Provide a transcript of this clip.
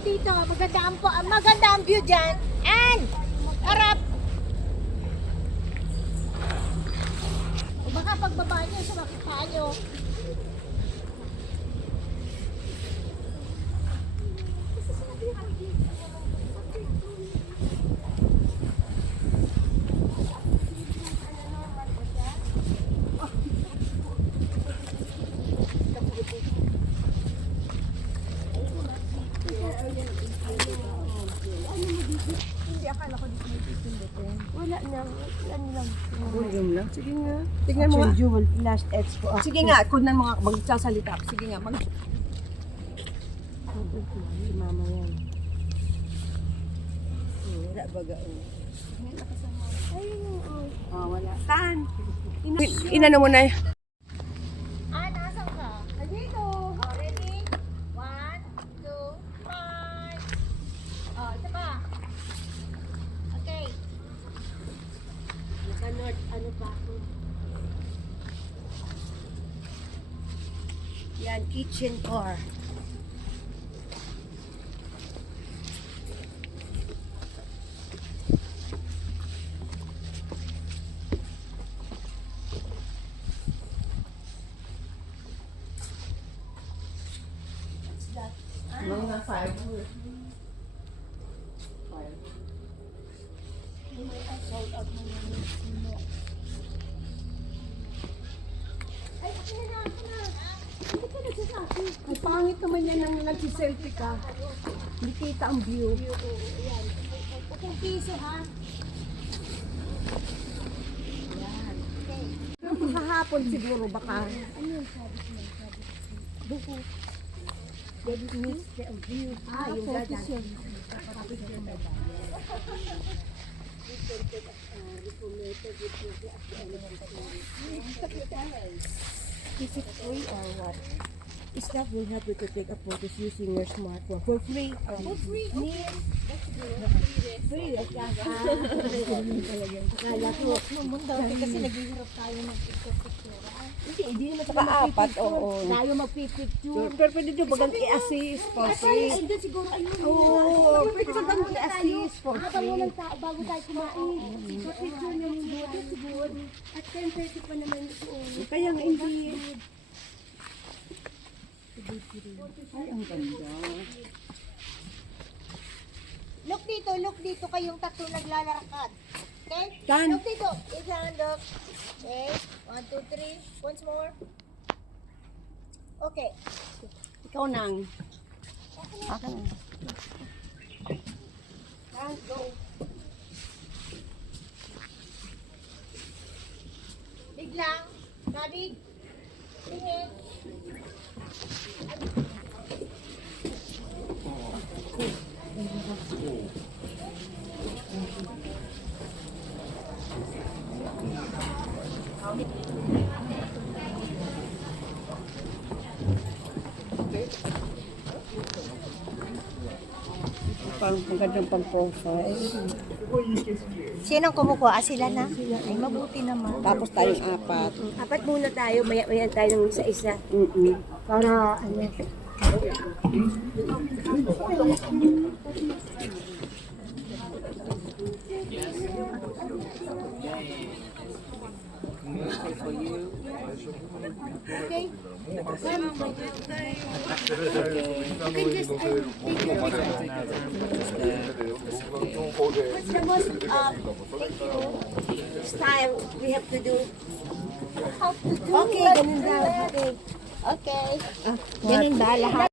Look dito, maganda ang view dyan. And, harap. O baka pagbaba nyo, sumakit pa nyo. Wala na, ano lang. Volume lang. Sige nga. Tingnan mo nga. Jewel Last Expo. Sige nga, kung na mga magsasalita. Sige nga, Si mama yan. Wala baga. Ayun, Oh, wala. Saan? Inano mo na. Nasaan ka? Dito. Oh, ready? 1, 2, 5. Oh, isa pa. Okay. naka-north, ano pa ako. Yan, kitchen car. Mga firewood. Ay, ako na. Hindi ka nagsasabi. Ang pangit naman yan nang nagsiselfie ka. Hindi kita ang view. Ayan. 10 piso, ha? Ayan. Okay. Kahapon siguro baka. Ano yung sabi ko? Buko. That means the view. Yung focus dadan. yun. Is it free or what? Staff will help you to take a photos using your smartphone for free. For free? Okay. Free, like that. Kala ko, naman dati kasi naghihirap tayo ng picture-picture. Hindi naman Saka apat, oo. Tayo magpipicture. Pero pwede nyo bagang i-assist for free. Ay, doon siguro ayun. Oo, pwede ka bang i-assist for Habang free. walang tao bago tayo kumain. Picture niyo muna siguro. At 10:30 pa naman doon. Kaya nga hindi. Ay, ang ganda. Look dito kayong tatlo naglalakad. Okay? Tan. Look dito. Isang look. Okay. 1, 2, 3. Once more. Okay. Ikaw nang. Akin na. Now, go. Biglang. David. Tingin. Ang gandang pang-profile. Sinong kumukuha? Sila na? Ay, mabuti naman. Tapos tayong apat. Apat muna tayo, maya tayo ng isa-isa. Para, ano, okay? What's the most Style we have to do. how to do? Okay, ganun daw. Okay. Okay. Ganun ba lahat?